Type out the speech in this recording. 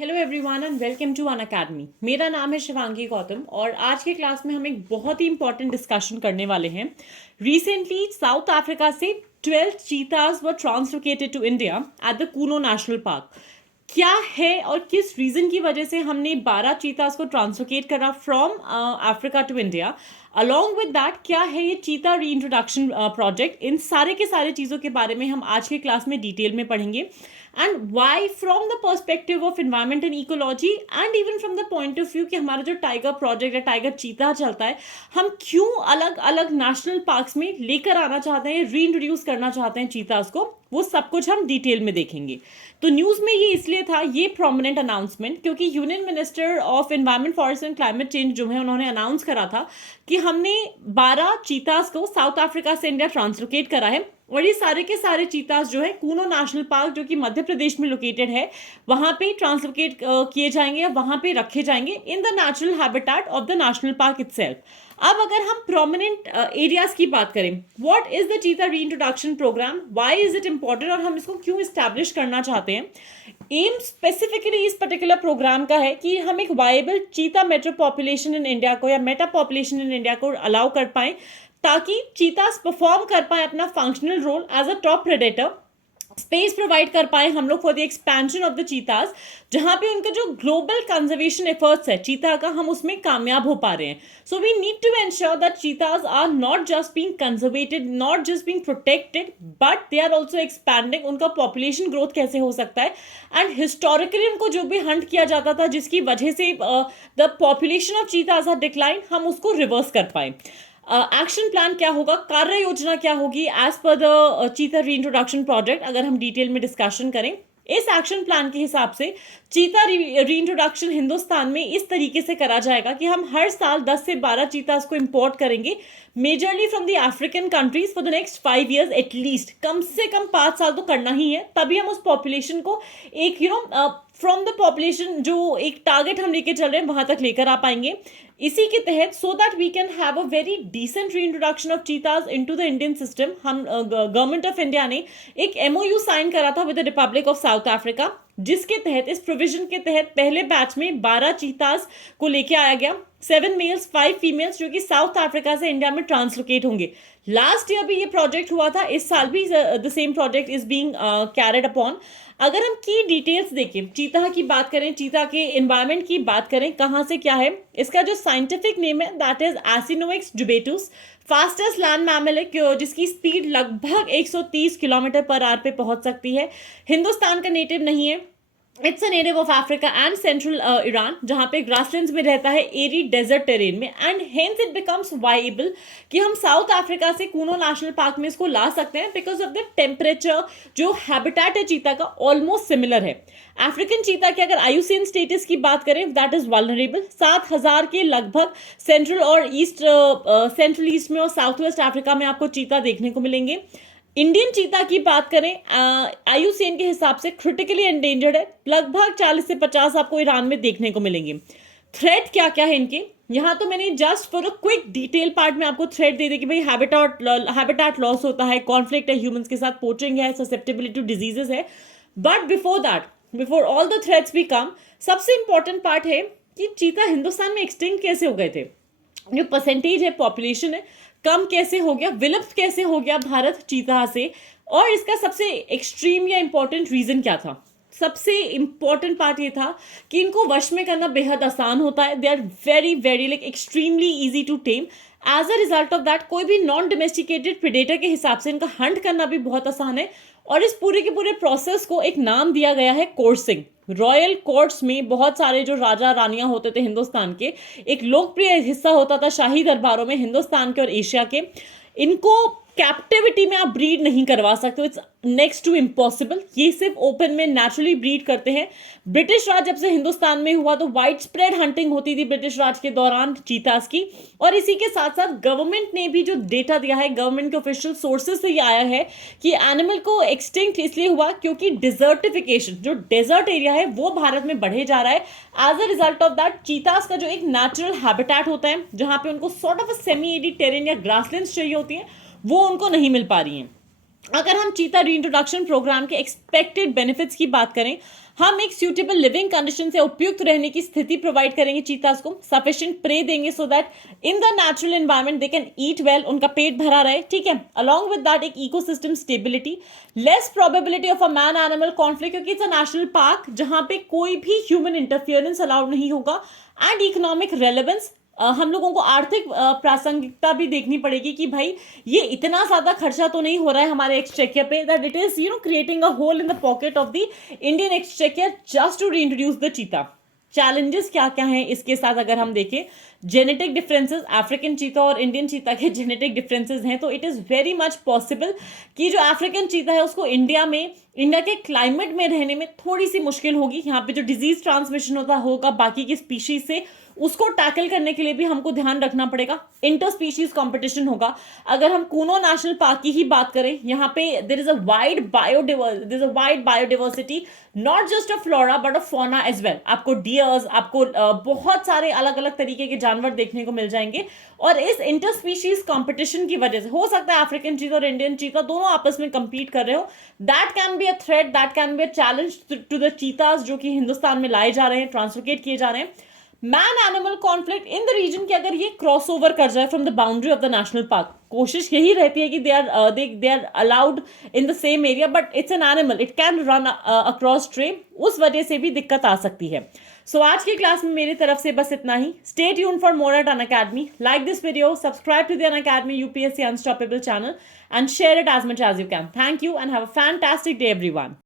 Hello everyone and welcome to Unacademy. मेरा नाम है शिवांगी गौतम और आज के क्लास में हम एक बहुत ही इंपॉर्टेंट डिस्कशन करने वाले हैं। रिसेंटली साउथ अफ्रीका से 12 cheetahs were translocated to India at the Kuno national park. क्या है और किस रीजन की वजह से हमने 12 चीताज को ट्रांसलोकेट करा from Africa to India, along with that क्या है ये चीता री इंट्रोडक्शन प्रोजेक्ट, इन सारे के सारे चीज़ों के बारे में हम आज के क्लास में डिटेल में पढ़ेंगे। And why from the perspective of environment and ecology and even from the point of view कि हमारा जो टाइगर प्रोजेक्ट है, टाइगर चीता चलता है, हम क्यों अलग अलग नेशनल पार्क्स में लेकर आना चाहते हैं, री इंट्रोड्यूस करना चाहते हैं चीताज को, वो सब कुछ हम डिटेल में देखेंगे। तो न्यूज़ में ये इसलिए था ये प्रोमिनेंट अनाउंसमेंट क्योंकि union minister of environment forest and climate change जो है उन्होंने अनाउंस करा था कि हमने 12 चीताज को साउथ अफ्रीका से इंडिया ट्रांसलोकेट करा है और ये सारे के सारे चीताज जो है कूनो नेशनल पार्क जो कि मध्य प्रदेश में लोकेटेड है वहां पे ट्रांसलोकेट किए जाएंगे या वहां पे रखे जाएंगे in the natural habitat of the national park itself. अब अगर हम प्रोमिनेंट एरियाज की बात करें, what is the cheetah reintroduction programme, why is it important और हम इसको क्यों इस्टेब्लिश करना चाहते हैं। एम स्पेसिफिकली इस पर्टिकुलर प्रोग्राम का है कि हम एक वायबल चीता मेट्रो पॉपुलेशन इन इंडिया को या मेटा पॉपुलेशन इन इंडिया को अलाउ कर पाएं ताकि चीतास परफॉर्म कर पाए अपना functional role as a top predator, space provide कर पाए हम लोग for the expansion of the cheetahs, जहां पे उनका जो ग्लोबल कंजर्वेशन एफर्ट्स है चीता का, हम उसमें कामयाब हो पा रहे हैं। So we need to ensure that cheetahs are not just being conserved, not just being protected, but they are also expanding. उनका पॉपुलेशन ग्रोथ कैसे हो सकता है एंड हिस्टोरिकली उनको जो भी हंट किया जाता था जिसकी वजह से the population of cheetahs are decline, हम उसको रिवर्स कर पाए। एक्शन प्लान क्या होगा, कार्य योजना क्या होगी एज पर द चीता री इंट्रोडक्शन प्रोजेक्ट, अगर हम डिटेल में डिस्कशन करें इस एक्शन प्लान के हिसाब से चीता री इंट्रोडक्शन हिंदुस्तान में इस तरीके से करा जाएगा कि हम हर साल 10 से 12 चीतास को इंपोर्ट करेंगे, majorly from the African countries for the next 5 years at least. कम से कम 5 साल तो करना ही है, तभी हम उस पॉपुलेशन को एक फ्रॉम द पॉपुलेशन जो एक टारगेट हम लेके चल रहे हैं वहां तक लेकर आ पाएंगे। इसी के तहत so that we can have a very decent reintroduction of cheetahs into the Indian system, हम गवर्नमेंट ऑफ इंडिया ने एक MOU साइन करा था with the Republic of South Africa, जिसके तहत इस प्रोविजन के तहत पहले बैच में 12 चीताज को लेके आया गया, 7 मेल्स 5 फीमेल्स जो कि साउथ अफ्रीका से इंडिया में ट्रांसलोकेट होंगे। लास्ट ईयर भी ये प्रोजेक्ट हुआ था, इस साल भी the same project is being carried upon. अगर हम की डिटेल्स देखें, चीता की बात करें, चीता के एनवायरनमेंट की बात करें, कहाँ से क्या है, इसका जो साइंटिफिक नेम है that is Acinonyx jubatus, fastest land mammal है जिसकी स्पीड लगभग 130 किलोमीटर पर आवर पे पहुंच सकती है। हिंदुस्तान का नेटिव नहीं है, it's a native of Africa and central Iran, जहां पे ग्रासलैंड्स में रहता है, एरी डेजर्ट टेरेन में, and hence it becomes viable कि हम साउथ अफ्रीका से कूनो नेशनल पार्क में इसको ला सकते हैं बिकॉज ऑफ द टेम्परेचर। जो हैबिटेट है चीता का ऑलमोस्ट सिमिलर है। अफ्रीकन चीता की अगर आयुसीएन स्टेटस की बात करें दैट इज वल्नरेबल, 7000 के लगभग सेंट्रल और ईस्ट, सेंट्रल ईस्ट में और साउथ वेस्ट अफ्रीका में आपको चीता देखने को मिलेंगे। इंडियन चीता की बात करें IUCN के हिसाब से क्रिटिकली एंडेंजर्ड है, लगभग 40 से 50 आपको ईरान में देखने को मिलेंगे। थ्रेट क्या क्या है इनके, यहाँ तो मैंने just for a quick detail part में आपको थ्रेट दे दी कि भाई हैबिटेट लॉस होता है, कॉन्फ्लिक्ट है ह्यूमंस के साथ, पोचिंग है, ससेप्टेबिलिटी टू डिजीजेस है। But before that, before all the threats we come, सबसे इंपॉर्टेंट पार्ट है कि चीता हिंदुस्तान में एक्सटिंक्ट कैसे हो गए थे, जो परसेंटेज है पॉपुलेशन है कम कैसे हो गया, विलुप्त कैसे हो गया भारत चीता से, और इसका सबसे एक्सट्रीम या इंपॉर्टेंट रीजन क्या था। सबसे इंपॉर्टेंट पार्ट ये था कि इनको वश में करना बेहद आसान होता है, they are very very like extremely easy to tame. As a result of that कोई भी नॉन डोमेस्टिकेटेड प्रेडेटर के हिसाब से इनका हंट करना भी बहुत आसान है, और इस पूरे के पूरे प्रोसेस को एक नाम दिया गया है कोर्सिंग। रॉयल कोर्ट्स में बहुत सारे जो राजा रानियां होते थे हिंदुस्तान के, एक लोकप्रिय हिस्सा होता था शाही दरबारों में हिंदुस्तान के और एशिया के, इनको कैप्टिविटी में आप ब्रीड नहीं करवा सकते, इट्स नेक्स्ट टू इम्पॉसिबल। ये सिर्फ ओपन में नेचुरली ब्रीड करते हैं। ब्रिटिश राज जब से हिंदुस्तान में हुआ तो वाइड स्प्रेड हंटिंग होती थी ब्रिटिश राज के दौरान चीतास की, और इसी के साथ साथ गवर्नमेंट ने भी जो डेटा दिया है, गवर्नमेंट के ऑफिशियल सोर्सेज से ये आया है कि एनिमल को एक्सटिंक्ट इसलिए हुआ क्योंकि डिजर्टिफिकेशन, जो डेजर्ट एरिया है वो भारत में बढ़े जा रहा है। As a result of that cheetahs का जो एक नेचुरल हैबिटेट होता है जहां पे उनको sort of a semi arid terrain या ग्रासलैंड्स चाहिए होती है, वो उनको नहीं मिल पा रही हैं। अगर हम चीता रीइंट्रोडक्शन प्रोग्राम के एक्सपेक्टेड बेनिफिट्स की बात करें, हम एक सूटेबल लिविंग कंडीशन से उपयुक्त रहने की स्थिति प्रोवाइड करेंगे चीतास को, सफिशिएंट प्रे देंगे so that in the natural environment they can eat well, उनका पेट भरा रहे, ठीक है। अलॉन्ग विद दैट एक ecosystem stability, less probability of a man animal conflict, क्योंकि इट्स अ नेशनल पार्क जहां पे कोई भी ह्यूमन इंटरफियरेंस अलाउड नहीं होगा। एंड इकोनॉमिक रेलेवेंस, हम लोगों को आर्थिक प्रासंगिकता भी देखनी पड़ेगी कि भाई ये इतना ज्यादा खर्चा तो नहीं हो रहा है हमारे एक्सचेकर पे, that it is creating a hole in the pocket of the Indian exchequer just to reintroduce the cheetah. Challenges क्या क्या हैं इसके साथ अगर हम देखें, जेनेटिक डिफरेंसेस, अफ्रीकन चीता और इंडियन चीता के जेनेटिक डिफरेंसेस हैं, तो it is very much possible कि जो अफ्रीकन चीता है उसको इंडिया के क्लाइमेट में रहने में थोड़ी सी मुश्किल होगी। यहाँ पे जो डिजीज ट्रांसमिशन होगा बाकी की स्पीशीज से, उसको टैकल करने के लिए भी हमको ध्यान रखना पड़ेगा। इंटर स्पीशीज कॉम्पिटिशन होगा। अगर हम कूनो नेशनल पार्क की ही बात करें, यहाँ पे there is a wide biodiversity, not just of flora but of fauna as well. आपको डियर्स, आपको बहुत सारे अलग अलग तरीके के जानवर देखने को मिल जाएंगे। और इस इंटर स्पीशीज कॉम्पिटिशन की वजह से हो सकता है अफ्रीकन चीता और इंडियन चीता दोनों आपस में कंपीट कर रहे हो। That can be a threat, that can be a challenge to the cheetahs जो कि हिंदुस्तान में लाए जा रहे हैं, ट्रांसलोकेट किए जा रहे हैं। Man animal conflict in the region कि अगर ये क्रॉस ओवर कर जाए from the boundary of the national park, कोशिश यही रहती है कि they are allowed in the same area, but it's an animal, it can run across train, उस वजह से भी दिक्कत आ सकती है। सो आज की क्लास में मेरी तरफ से बस इतना ही। Stay tuned for more at Unacademy, like this video, subscribe to the Unacademy UPSC Unstoppable channel and share it as much as you can. Thank you and have a fantastic day everyone.